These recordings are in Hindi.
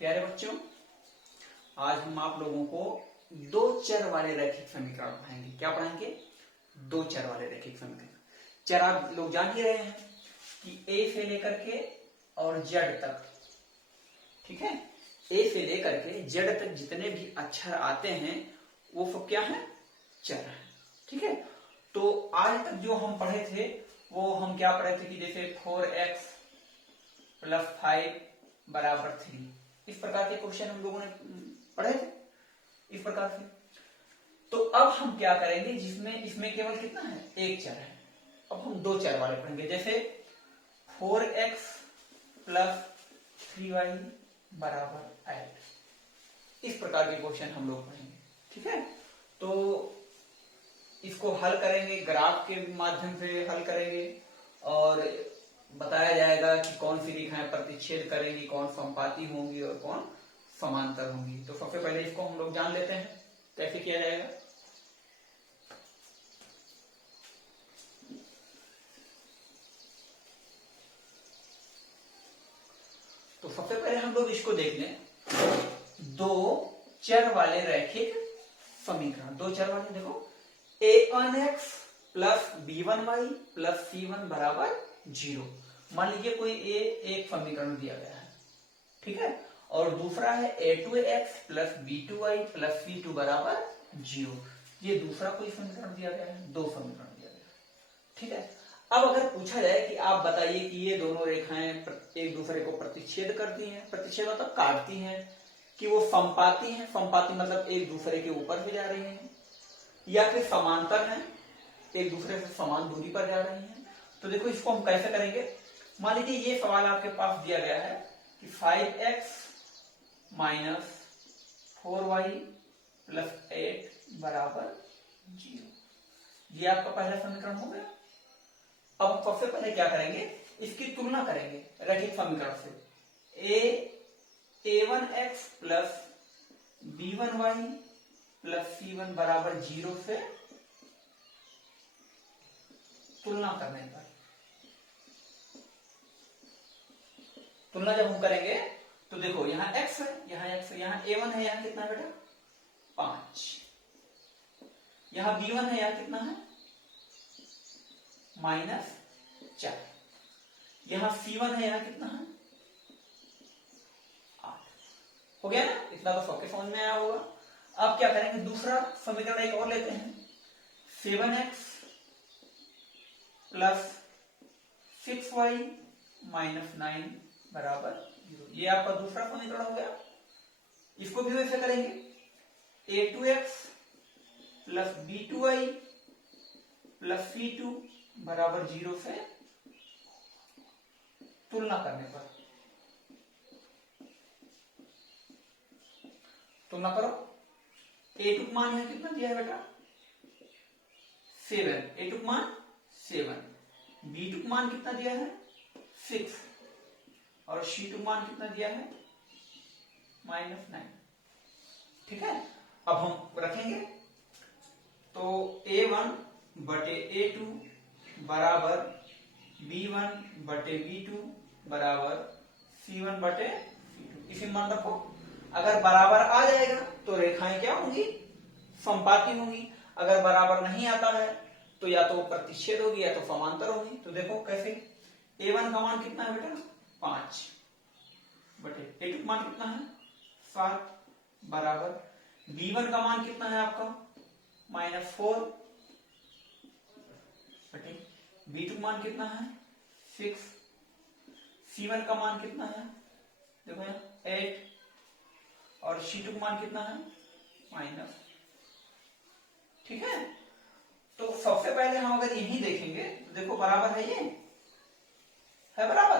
प्यारे बच्चों, आज हम आप लोगों को दो चर वाले रैखिक समीकरण पढ़ाएंगे। क्या पढ़ाएंगे? दो चर वाले रैखिक समीकरण। चर आप लोग जान ही रहे हैं कि ए से लेकर के और जेड तक, ठीक है, ए से लेकर के जेड तक जितने भी अक्षर आते हैं वो सब क्या है? चर है। ठीक है, तो आज तक जो हम पढ़े थे वो हम क्या पढ़े थे कि जैसे 4x + 5 = 3, इस प्रकार के क्वेश्चन हम लोगों ने पढ़े थे इस प्रकार से। तो अब हम क्या करेंगे, जिसमें इसमें केवल कितना है? एक चर है। अब हम दो चर वाले पढ़ेंगे, जैसे 4x + 3y = 8, इस प्रकार के क्वेश्चन हम लोग पढ़ेंगे। ठीक है, तो इसको हल करेंगे, ग्राफ के माध्यम से हल करेंगे और बताया जाएगा कि कौन सी रेखाएं प्रतिच्छेद करेंगी, कौन समपाती होंगी और कौन समांतर होंगी। तो सबसे पहले इसको हम लोग जान लेते हैं कैसे किया जाएगा। तो सबसे पहले हम लोग इसको देख लें, दो चर वाले रैखिक समीकरण। दो चर वाले देखो, a1x + b1y + c1 = 0। मान लीजिए कोई एक समीकरण दिया गया है, ठीक है, और दूसरा है a2x + b2y + c2 = 0। ये दूसरा कोई समीकरण दिया गया है, दो समीकरण दिया गया है। ठीक है, अब अगर पूछा जाए कि आप बताइए कि ये दोनों रेखाएं एक दूसरे को प्रतिच्छेद करती हैं, प्रतिच्छेद मतलब काटती हैं, कि वो समपाती हैं, समपाती मतलब एक दूसरे के ऊपर भी जा रही हैं, या फिर समांतर हैं, एक दूसरे से समान दूरी पर जा रही हैं। तो देखो इसको हम कैसे करेंगे। मान लीजिए ये सवाल आपके पास दिया गया है कि 5x - 4y + 8 = 0। ये आपका पहला समीकरण हो गया। अब सबसे पहले क्या करेंगे, इसकी तुलना करेंगे रैखिक समीकरण से। a1x + b1y + c1 = 0 से तुलना करने पर, तुलना जब हम करेंगे तो देखो यहां x है, यहां x है, यहां a1 है, यहां कितना है बेटा? 5। यहां b1 है, यहां कितना है? -4। यहां c1 है, यहां कितना है? 8। हो गया ना? इतना तो सबके समझ में आया होगा। अब क्या करेंगे, दूसरा समीकरण एक और लेते हैं। 7x + 6y - 9 = 0। ये आपका दूसरा समीकरण हो गया। इसको भी वैसे करेंगे, a2x + b2y + c2 = 0 से तुलना करने पर, तुलना करो। a2 का मान है कितना दिया है बेटा? 7। a2 का मान 7, b2 का मान कितना दिया है? 6, और c2 का मान कितना दिया है? -9। ठीक है, अब हम रखेंगे तो a1 / a2 = b1 / b2 = c1 / c2। इसे मान रखो। अगर बराबर आ जाएगा तो रेखाएं क्या होंगी? समपाती होंगी। अगर बराबर नहीं आता है तो या तो प्रतिच्छेद होगी या तो समांतर होगी। तो देखो कैसे, a1 का मान कितना है बेटा? 5 बटे a2 का मान कितना है? 7 बराबर b1 का मान कितना है आपका? -4 बटे b2 का मान कितना है? 6। c1 का मान कितना है? देखो यहाँ 8, और c2 का मान कितना है? -। ठीक है, तो सबसे पहले हम अगर यही देखेंगे तो देखो बराबर है, ये है बराबर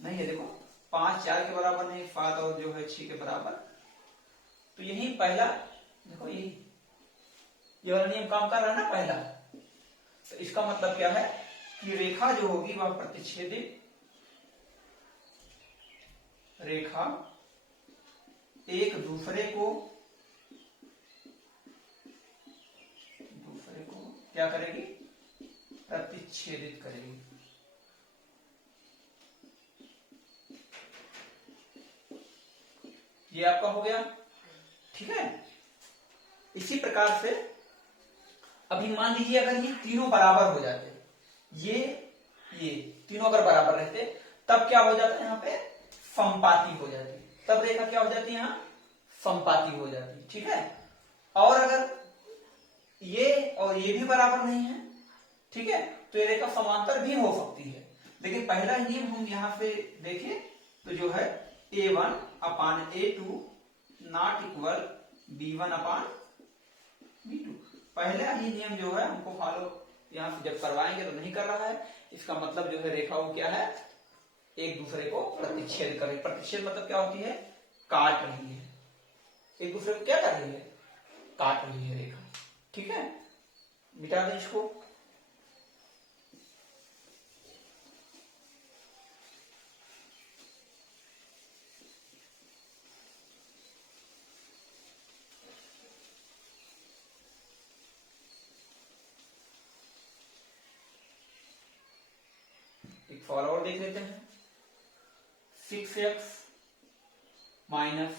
नहीं है। देखो 5 4 के बराबर नहीं, 7 और जो है 6 के बराबर। तो यही पहला, देखो यही ये वाला नियम काम कर रहा है ना पहला। तो इसका मतलब क्या है कि रेखा जो होगी वह प्रतिच्छेदित रेखा एक दूसरे को क्या करेगी? प्रतिच्छेदित करेगी। ये आपका हो गया, ठीक है। इसी प्रकार से अभी मान लीजिए अगर ये तीनों बराबर हो जाते, ये तीनों अगर बराबर रहते, तब क्या हो जाता है यहाँ पे, समपाती हो जाती, तब रेखा क्या हो जाती है यहाँ, समपाती हो जाती, ठीक है। और अगर ये और ये भी बराबर नहीं है, ठीक है, तो ये रेखा समांतर भी हो सकती है। लेकिन पहला नियम हम यहाँ पे देखें तो जो है A1 upon A2 not equal B1 upon B2। पहला ही नियम जो है हमको फॉलो यहाँ से जब करवाएंगे तो नहीं कर रहा है, इसका मतलब जो है रेखा वो क्या है, एक दूसरे को प्रतिच्छेद कर रही है। प्रतिच्छेद मतलब क्या होती है, काट रही है, एक दूसरे को क्या कर रही है, काट रही है रेखा, ठीक है। मिटा दें इसको। एक फॉलोअर देख लेते हैं, 6x minus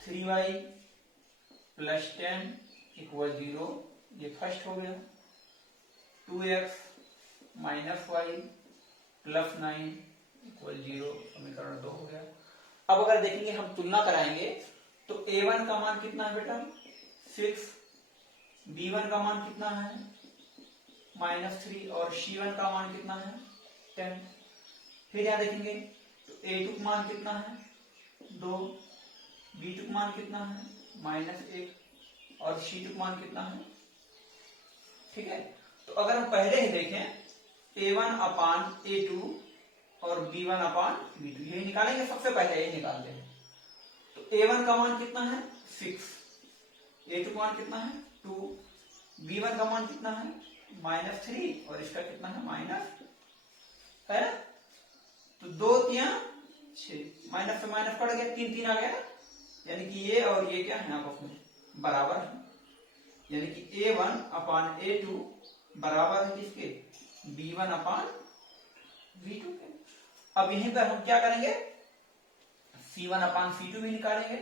3y plus 10 equal 0, ये फर्स्ट हो गया। 2x minus Y plus 9 equal 0, समीकरण 2 हो गया। अब अगर देखेंगे हम तुलना कराएंगे तो A1 का मान कितना है बेटा, 6, B1 का मान कितना है, -3, और C1 का मान कितना है, 10। फिर यहां देखेंगे तो A2 का मान कितना है, 2, B2 का मान कितना है, -1, और C2 का मान कितना है, ठीक है। तो अगर हम पहले ही देखें A1 अपान A2 और B1 अपान B2, यही निकालेंगे, सबसे पहले यही निकालते हैं। तो A1 का मान कितना है, 6, A2 का मान कितना है, 2, B1 का मान कितना है, -3, और इसका कितना है, माइनस है, तो 2 3 6, माइनस से माइनस पड़ गया, 3 3 आ गया, यानी कि ये और ये क्या है आपस में बराबर है, यानी कि A1 अपान A2 बराबर है किसके, B1 अपान B2 के। अब यहीं पर हम क्या करेंगे, C1 अपान C2 भी निकालेंगे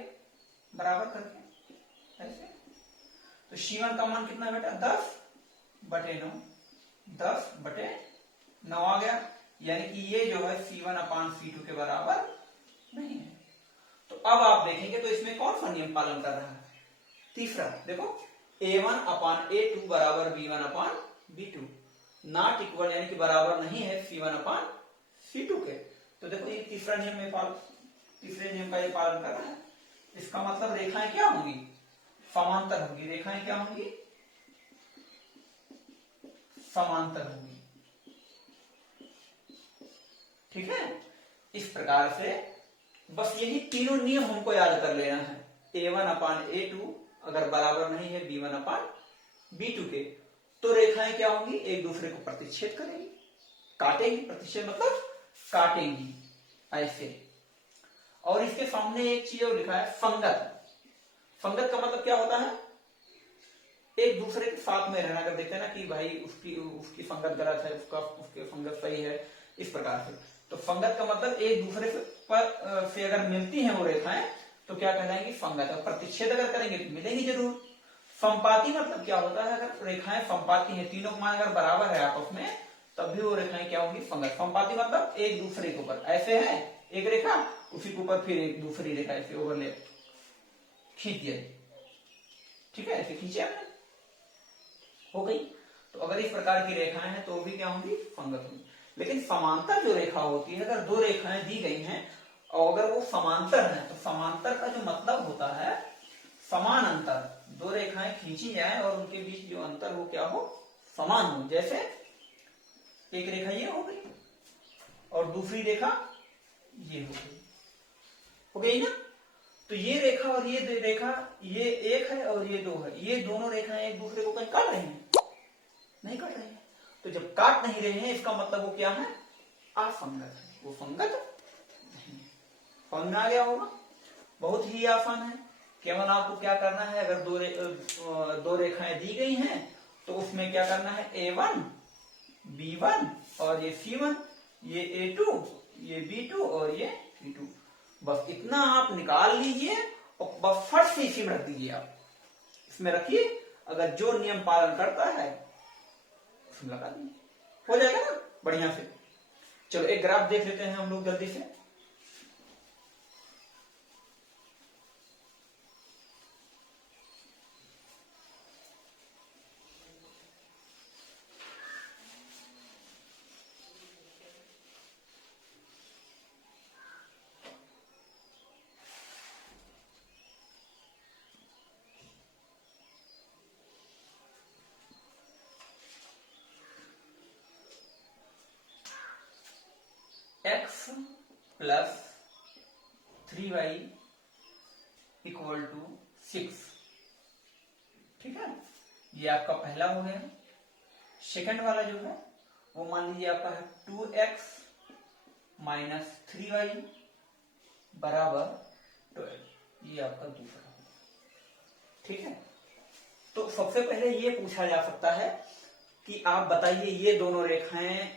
बराबर करके ऐसे। तो C1 का मान कितना है बेटा, 10/9, 10/9 आ गया, यानी कि ये जो है C1 अपान C2 के बराबर नहीं है। तो अब आप देखेंगे तो इसमें कौन सा नियम पालन कर रहा है, तीसरा। देखो A1 अपान A2 बराबर B1 upon B2, not equal यानी कि बराबर नहीं है C1 अपान C2 के। तो देखो ये तीसरा नियम में तीसरे नियम का ये पालन कर रहा है। इसका मतलब रेखाएं क्या होंगी, समांतर होंगी, रेखाएं क्या होंगी, समांतर होंगी, ठीक है। इस प्रकार से बस यही तीनों नियम हमको याद कर लेना है। A1 अपान A2 अगर बराबर नहीं है B1 अपान B2 के, तो रेखाएं क्या होंगी, एक दूसरे को प्रतिच्छेद करेंगी, काटेंगी, प्रतिच्छेद मतलब काटेंगी ऐसे। और इसके सामने एक चीज और लिखा है, संगत। संगत का मतलब क्या होता है, एक दूसरे के साथ में रहना। अगर देखते हैं ना कि भाई उसकी संगत गलत है, उसकी संगत सही है, इस प्रकार से। तो संगत का मतलब एक दूसरे से अगर मिलती हैं वो रेखाएं तो क्या कहलाएंगी, संगत। और प्रतिच्छेद अगर करेंगे तो मिलेंगी जरूर। समपाती मतलब क्या होता है, अगर रेखाएं समपाती हैं, तीनों मान अगर बराबर है आपस में, तब भी वो रेखाएं क्या होंगी, संगत। समपाती मतलब एक दूसरे के ऊपर ऐसे है एक रेखा, उसी के ऊपर फिर एक दूसरी रेखा ऐसे ओवरलैप खींच दिया, ठीक है, ऐसे खींचे आपने, हो गई। तो अगर इस प्रकार की रेखाएं हैं तो भी क्या होंगी, संगत होंगी। लेकिन समांतर जो रेखा होती है, अगर दो रेखाएं दी गई हैं और अगर वो समांतर हैं, तो समांतर का जो मतलब होता है समान अंतर। दो रेखाएं खींची जाए और उनके बीच जो अंतर हो क्या हो, समान हो। जैसे एक रेखा ये हो गई और दूसरी रेखा ये हो गई ना। तो ये रेखा और ये रेखा, ये एक है और ये दो है, ये दोनों रेखाएं एक दूसरे को कहीं काट रही हैं, नहीं काट रही हैं। तो जब काट नहीं रहे हैं, इसका मतलब वो क्या है, असंगत है, वो संगत नहीं। समझ में आ गया होगा, बहुत ही आसान है। केवल आपको क्या करना है, अगर दो रेखाएं दी गई हैं तो उसमें क्या करना है, A1 B1 और ये C1, ये A2 ये B2 और ये C2, बस इतना आप निकाल लीजिए और बस फट से इसी में रख दीजिए। आप इसमें रखिए, अगर जो नियम पालन करता है उसमें लगा दीजिए, हो जाएगा ना बढ़िया से। चलो एक ग्राफ देख लेते हैं हम लोग जल्दी से। x plus 3y equal to 6, ठीक है, ये आपका पहला हो गया। सेकंड वाला जो है वो मान लीजिए आपका है 2x माइनस 3y बराबर 12, ये आपका दूसरा हो, ठीक है। तो सबसे पहले ये पूछा जा सकता है कि आप बताइए ये दोनों रेखाएं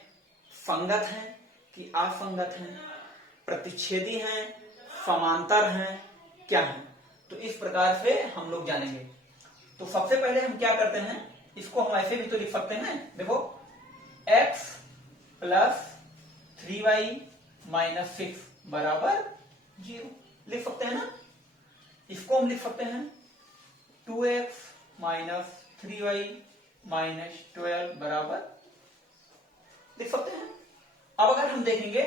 संगत हैं कि असंगत हैं, प्रतिच्छेदी हैं, समांतर हैं, क्या हैं। तो इस प्रकार से हम लोग जानेंगे। तो सबसे पहले हम क्या करते हैं, इसको हम ऐसे भी तो लिख सकते हैं, देखो x प्लस 3y माइनस 6 बराबर 0 लिख सकते हैं ना। इसको हम लिख सकते हैं 2x माइनस 3y माइनस 12 बराबर लिख सकते हैं। अब अगर हम देखेंगे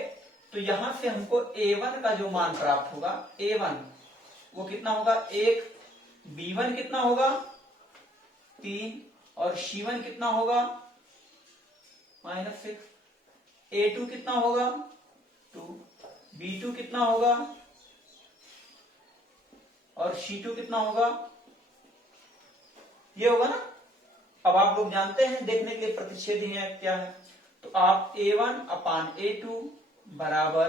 तो यहां से हमको a1 का जो मान प्राप्त होगा, a1 वो कितना होगा 1, b1 कितना होगा 3 और c1 कितना होगा -6, a2 कितना होगा 2, b2 कितना होगा और c2 कितना होगा, ये होगा ना। अब आप लोग जानते हैं देखने के लिए प्रतिच्छेदी है क्या है, तो आप a1 अपान a2 बराबर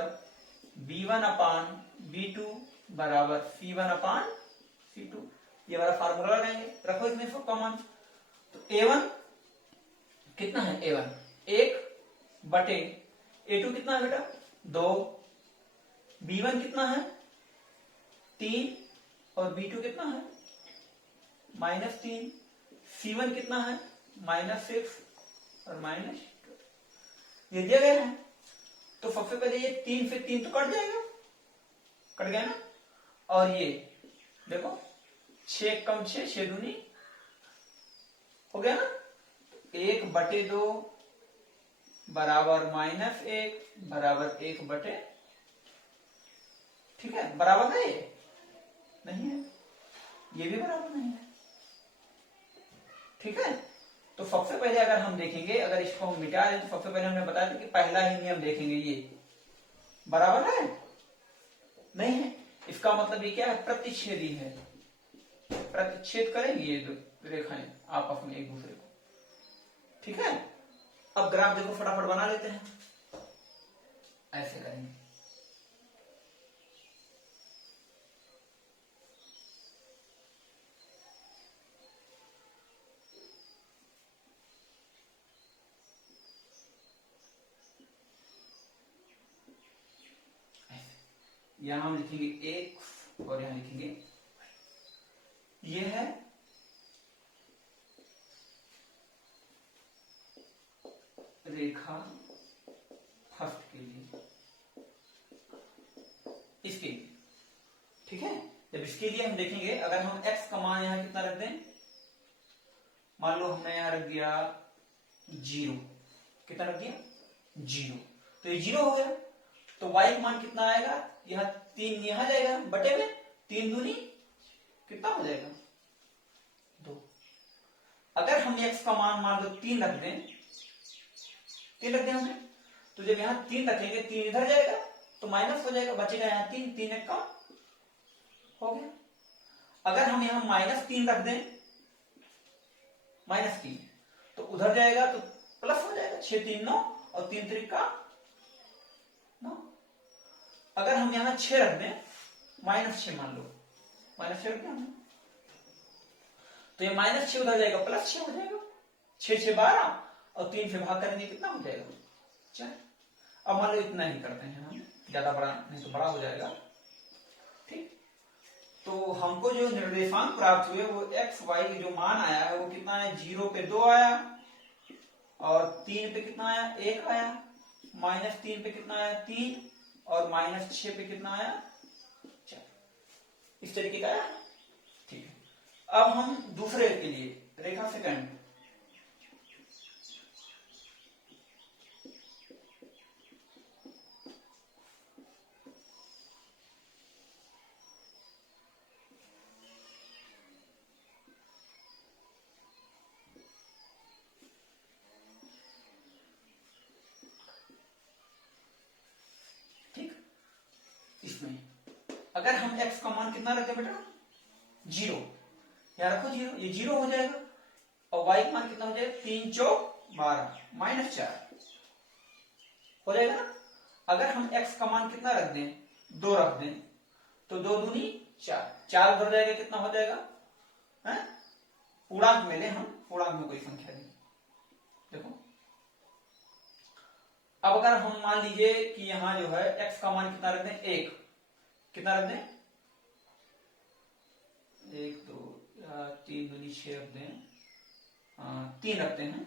b1 अपान b2 बराबर c1 अपान c2, ये वाला फार्मूला लगाएंगे। रखो इसमें सबका मान। तो a1 कितना है, a1 1 बटे a2 कितना है बेटा 2, b1 कितना है 3 और b2 कितना है -3, c1 कितना है -6 और -2, ये दिया गया है। तो सबसे पहले ये 3 से 3 तो कट जाएगा, कट गया ना। और ये देखो 6 कम 6, 6 दूनी हो गया ना। 1 बटे 2 बराबर -1 बराबर 1 बटे, ठीक है, बराबर है ये नहीं है, ये भी बराबर नहीं है, ठीक है। तो सबसे पहले अगर हम देखेंगे, अगर इसको हम मिटा दें तो सबसे पहले हमने बताया था कि पहला ही नियम देखेंगे, ये बराबर है नहीं है, इसका मतलब ये क्या है प्रतिच्छेदी है, प्रतिच्छेद करेंगे ये दो रेखाएं आपस में एक दूसरे को, ठीक है। अब ग्राफ देखो फटाफट बना लेते हैं, ऐसे करेंगे। यहां हम लिखेंगे x और यहां लिखेंगे ये है रेखा फर्स्ट के लिए, इसके लिए, ठीक है। जब इसके लिए हम देखेंगे, अगर हम x का मान यहां कितना रख दें, मान लो हमने यहां रख दिया 0, कितना रख दिया 0, तो ये 0 हो गया। तो y का मान कितना आएगा, यह 3 यहां जाएगा बटे में 3 दूनी कितना हो जाएगा 2। अगर हम x का मान लो 3 रख दें, 3 रख दें हमने, तो जब यहां 3 रखेंगे 3 इधर जाएगा तो माइनस हो जाएगा, बचेगा यहां 3, 3 एक कम हो गया। अगर हम यहां -3 रख दें, -3, तो उधर जाएगा तो प्लस हो जाएगा, 6 3 9 और 3 3 का 9। अगर हम यहां 6 रख दें, -6 मान लो, -6 रख दें हमने, तो ये -6 उधर जाएगा +6 हो जाएगा, 6 6 12 और 3 से भाग करेंगे कितना हो जाएगा 4। अब मान लो इतना ही करते हैं हम, ज्यादा बड़ा नहीं तो बड़ा हो जाएगा, ठीक, तो हमको जो निर्देशांक प्राप्त हुए वो एक्स वाई के जो मान आया है वो कितना है, 0 पे 2 आया, और 3 पे कितना आया, 1 आया, -3 पे कितना आया, 3, और -6 पे कितना आया, 4। इस तरीके का आया। ठीक है, अब हम दूसरे के लिए रेखा सेकंड, इसमें अगर हम x का मान कितना रखें बेटा, 0, यहाँ रखो 0, ये 0 हो जाएगा, और y का मान कितना हो जाएगा, 3 चौक 12 -4 हो जाएगा ना। अगर हम x का मान कितना रख दें, 2 रख दें, तो 2 दूनी 4, 4 उधर जाएगा, कितना हो जाएगा, है पूर्णांक में ले, हम पूर्णांक में कोई संख्या दें। देखो अब अगर हम मान लीजिए कि यहां जो है x का मान कितना रख दें, 1, कितना रख दें, 1 2 3 दूनी 6 रख दें, 3 रखते हैं,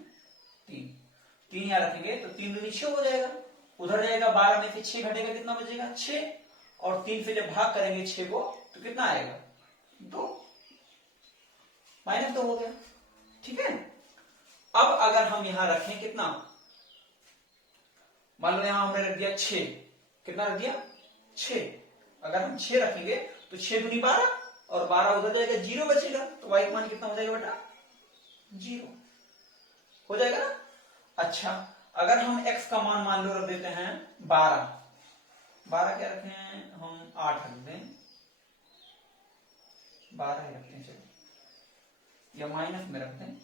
3 यहां रखेंगे तो 3 दूनी 6 हो जाएगा, उधर जाएगा 12 में से 6 घटेगा, कितना बचेगा, 6, और 3 से जब भाग करेंगे 6 को तो कितना आएगा, 2, -2 हो गया। ठीक है, अब अगर हम यहां रखें कितना, मान लो यहां हमने रख दिया 6, कितना रख दिया, 6, अगर हम 6 रखेंगे तो 6 दूनी 12, और 12 उधर जाएगा, 0 बचेगा, तो y का मान कितना हो जाएगा बेटा, 0 हो जाएगा ना। अच्छा, अगर हम x का मान लो रख देते हैं 12, 12 क्या रखें हम, 8 रख दें, 12 ही रखते हैं चलो, या माइनस में रख दें,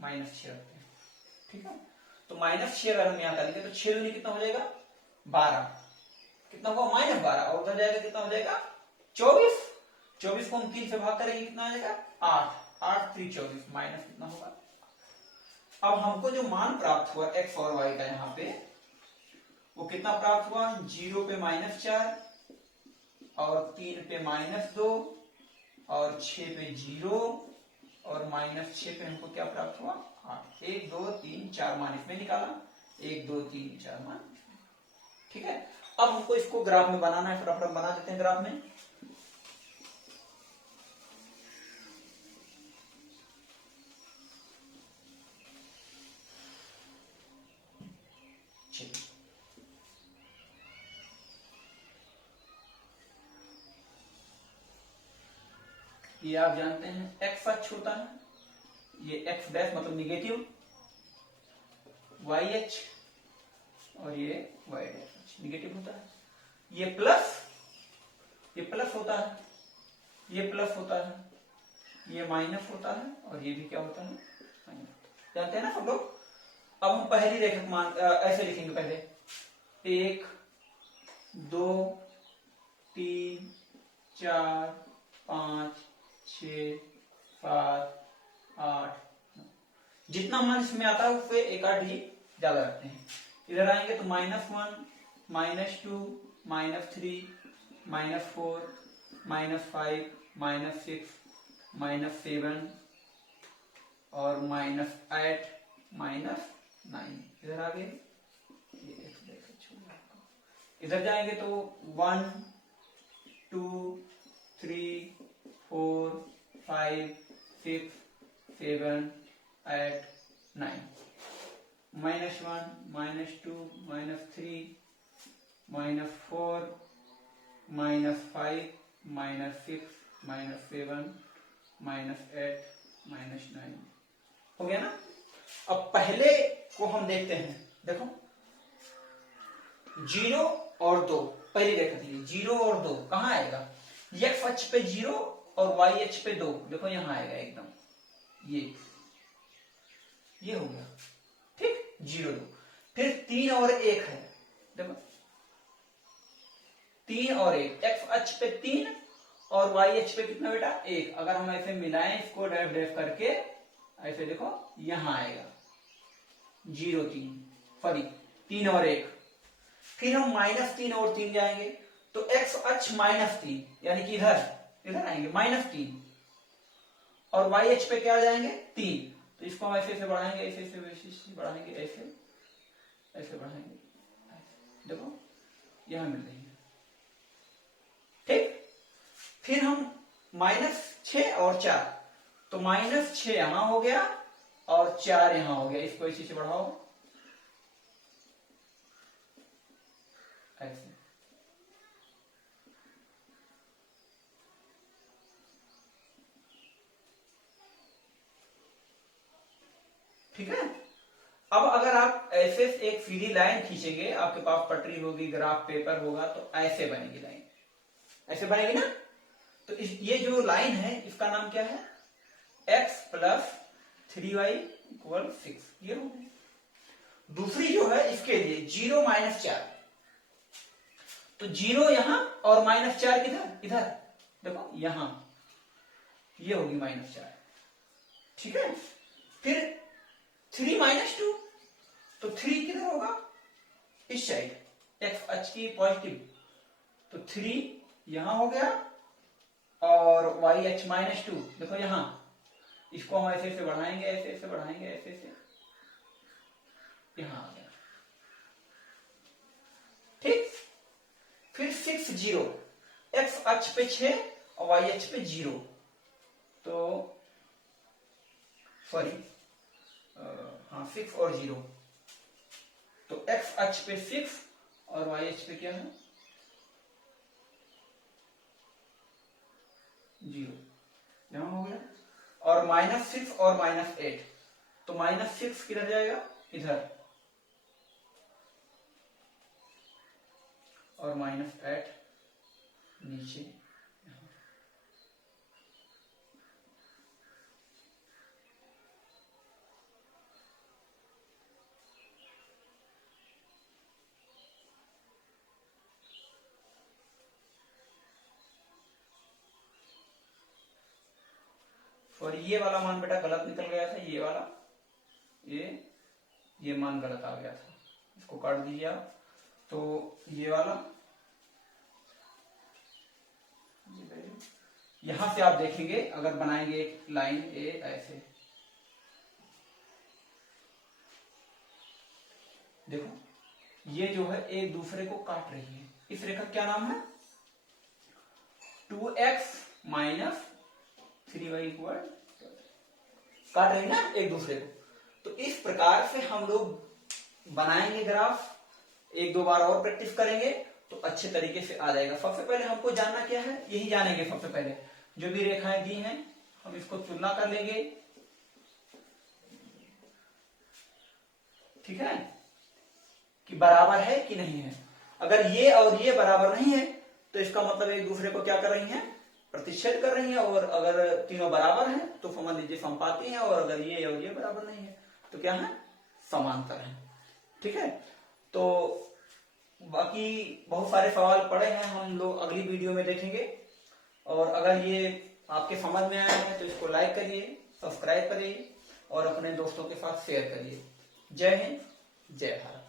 -6 रखते हैं। ठीक है, तो -6 अगर हम यहाँ करेंगे तो 6 दूनी कितना हो जाएगा, 12, कितना होगा, -12, और उधर जाएगा कितना हो जाएगा, 24, 24 को हम 3 से भाग करेंगे, कितना आ जाएगा, 8, 8 3 24, माइनस कितना होगा। अब हमको जो मान प्राप्त हुआ x और y का यहाँ पे, वो कितना प्राप्त हुआ, 0 पे -4, और 3 पे -2, और 6 पे 0, और -6 पे हमको क्या प्राप्त हुआ, 8, 1 2 3 4 मान इसमें निकाला, 1 2 3 4 मान। ठीक है, अब हमको इसको ग्राफ में बनाना है, फटाफट बना देते हैं ग्राफ में। ये आप जानते हैं x अक्ष होता है, ये x डैश मतलब निगेटिव, y अक्ष, और ये y डैश निगेटिव होता है, ये प्लस होता है, ये प्लस होता है, ये माइनस होता है, और ये भी क्या होता है, माइनस। जानते हैं ना सब लोग। अब हम पहली रेखा मान ऐसे लिखेंगे, पहले 1 2 3 4 5 6 7 8 9, जितना मान इसमें आता है उससे एक आठ डिजिट ज्यादा रखते हैं। इधर आएंगे तो -1 -2 -3 -4 -5 -6 -7 और -8 -9 इधर आ गए। इधर जाएंगे तो 1 2 3 4 5 6 7 8 9 -1 -2 -3 -4 -5 -6 -7 -8 -9 हो गया ना। अब पहले को हम देखते हैं, देखो 0 और 2, पहली रेखा थी 0 और 2 कहां आएगा, x अक्ष पे 0 और y अक्ष पे 2, देखो यहां आएगा एकदम, ये हो गया ठीक, 0 2, फिर 3 और 1 है, देखो 3 और 1, x अक्ष पे 3 और y अक्ष पे कितना बेटा 1, अगर हम ऐसे मिलाएं इसको डैफ डैफ करके ऐसे देखो यहां आएगा 0 3 सॉरी 3 और 1, फिर हम -3 और 3 जाएंगे तो एक्स अक्ष -3 यानी कि इधर इधर आएंगे -3 और वाई अक्ष पे क्या आ जाएंगे 3। तो इसको हम ऐसे ऐसे बढ़ाएंगे, ऐसे ऐसे वैसे बढ़ाएंगे, ऐसे ऐसे बढ़ाएंगे, देखो यहां मिल रही है। ठीक, फिर हम -6 और 4, तो -6 यहां हो गया और 4 यहां हो गया। इसको इसी से बढ़ाओ ऐसे। ठीक है, अब अगर आप ऐसे एक सीधी लाइन खींचेंगे, आपके पास पटरी होगी, ग्राफ पेपर होगा, तो ऐसे बनेगी लाइन, ऐसे बनेगी ना। तो ये जो लाइन है इसका नाम क्या है, x + 3y = 6, ये हो गई। दूसरी जो है इसके लिए 0 - 4, तो 0 यहां और -4 किधर, इधर देखो यहां, ये होगी -4। ठीक है, फिर 3 - 2, तो 3 किधर होगा, इस साइड, एक्स अक्ष की पॉजिटिव, तो 3 यहां हो गया और वाई अक्ष -2 देखो यहां। इसको हम ऐसे ऐसे बढ़ाएंगे, ऐसे ऐसे बढ़ाएंगे, ऐसे ऐसे, यहां आ गया। ठीक, फिर 6 0, एक्स अक्ष पे 6 और वाई अक्ष पे 0, तो सॉरी हाँ 6 और 0, तो एक्स अक्ष पे 6 और वाई अक्ष पे क्या है 0, यहां हो गया। और -6 और -8, तो -6 किधर जाएगा, इधर, और -8 नीचे। और ये वाला मान बेटा गलत निकल गया था, ये वाला, ये मान गलत आ गया था, इसको काट दीजिए आप। तो ये वाला, यहां से आप देखेंगे अगर बनाएंगे एक लाइन ए ऐसे, देखो ये जो है एक दूसरे को काट रही है। इस रेखा क्या नाम है, 2x - 3y = काट रही है ना एक दूसरे को। तो इस प्रकार से हम लोग बनाएंगे ग्राफ, एक दो बार और प्रैक्टिस करेंगे तो अच्छे तरीके से आ जाएगा। सबसे पहले हमको जानना क्या है, यही जानेंगे। सबसे पहले जो भी रेखाएं दी हैं हम इसको तुलना कर लेंगे। ठीक है, कि बराबर है कि नहीं है। अगर ये और ये बराबर नहीं है तो इसका मतलब एक दूसरे को क्या कर रही हैं, प्रतिच्छेद कर रही हैं। और अगर तीनों बराबर हैं तो समझ लीजिए समपाती हैं, और अगर ये और ये बराबर नहीं है तो क्या है, समांतर है। ठीक है, तो बाकी बहुत सारे सवाल पड़े हैं, हम लोग अगली वीडियो में देखेंगे। और अगर ये आपके समझ में आया है तो इसको लाइक करिए, सब्सक्राइब करिए और अपने दोस्तों के साथ शेयर करिए। जय हिंद, जय भारत।